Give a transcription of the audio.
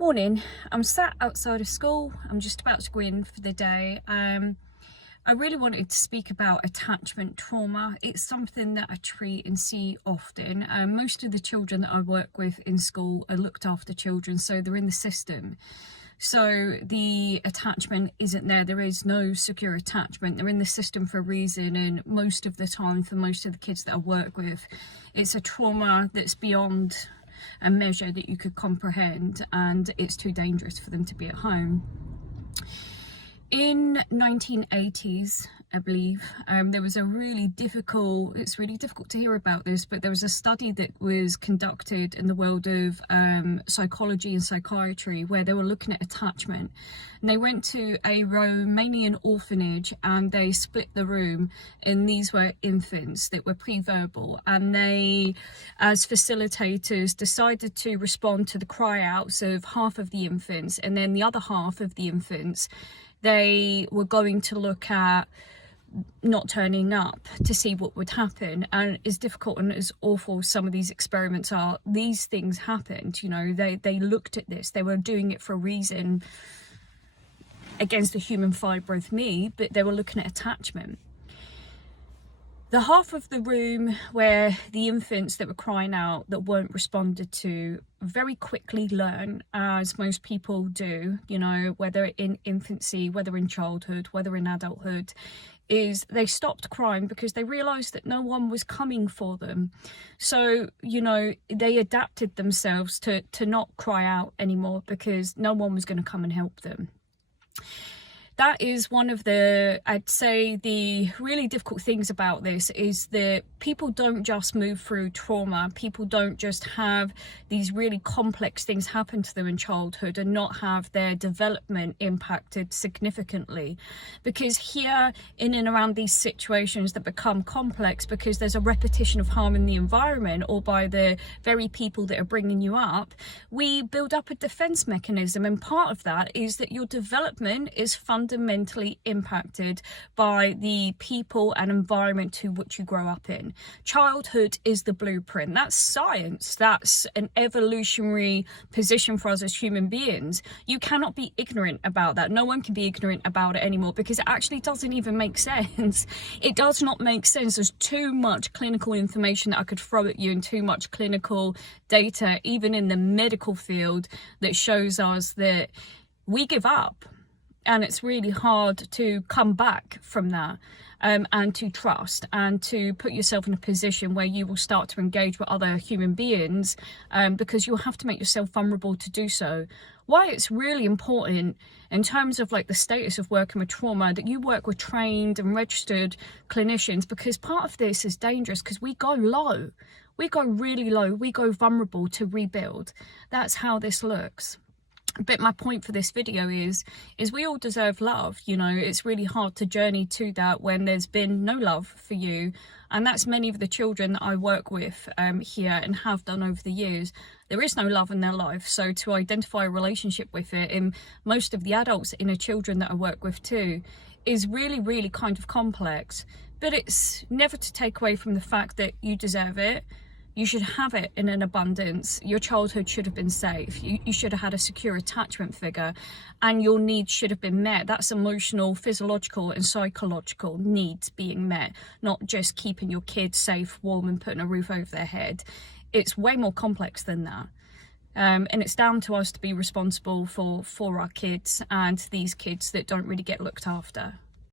Morning. I'm sat outside of school. I'm just about to go in for the day. I really wanted to speak about attachment trauma. It's something that I treat and see often. Most of the children that I work with in school are looked after children, so they're in the system. So the attachment isn't there. There is no secure attachment. They're in the system for a reason, and most of the time, for most of the kids that I work with, it's a trauma that's beyond a measure that you could comprehend, and it's too dangerous for them to be at home. In 1980s, I believe, there was a it's really difficult to hear about this, but there was a study that was conducted in the world of psychology and psychiatry where they were looking at attachment. And they went to a Romanian orphanage and they split the room, and these were infants that were pre-verbal, and they, as facilitators, decided to respond to the cry outs of half of the infants, and then the other half of the infants they were going to look at not turning up to see what would happen. And as difficult and as awful some of these experiments are, these things happened. You know, they looked at this, they were doing it for a reason against the human fibre of me, but they were looking at attachment. The half of the room where the infants that were crying out that weren't responded to very quickly learn, as most people do, you know, whether in infancy, whether in childhood, whether in adulthood, is they stopped crying because they realised that no one was coming for them. So, you know, they adapted themselves to not cry out anymore because no one was going to come and help them. That is one of the, I'd say, the really difficult things about this is that people don't just move through trauma. People don't just have these really complex things happen to them in childhood and not have their development impacted significantly. Because here, in and around these situations that become complex because there's a repetition of harm in the environment or by the very people that are bringing you up, we build up a defense mechanism. And part of that is that your development is fundamentally impacted by the people and environment to which you grow up in. Childhood is the blueprint. That's science. That's an evolutionary position for us as human beings. You cannot be ignorant about that. No one can be ignorant about it anymore because it actually doesn't even make sense. It does not make sense. There's too much clinical information that I could throw at you and too much clinical data, even in the medical field, that shows us that we give up. And it's really hard to come back from that, and to trust and to put yourself in a position where you will start to engage with other human beings, because you'll have to make yourself vulnerable to do so. Why it's really important in terms of like the status of working with trauma that you work with trained and registered clinicians, because part of this is dangerous because we go low. We go really low. We go vulnerable to rebuild. That's how this looks. But my point for this video is we all deserve love. You know, it's really hard to journey to that when there's been no love for you. And that's many of the children that I work with here and have done over the years. There is no love in their life. So to identify a relationship with it, in most of the adults in the children that I work with too, is really, really kind of complex. But it's never to take away from the fact that you deserve it. You should have it in an abundance. Your childhood should have been safe. You should have had a secure attachment figure, and your needs should have been met. That's emotional, physiological and psychological needs being met, not just keeping your kids safe, warm and putting a roof over their head. It's way more complex than that. And it's down to us to be responsible for our kids and these kids that don't really get looked after.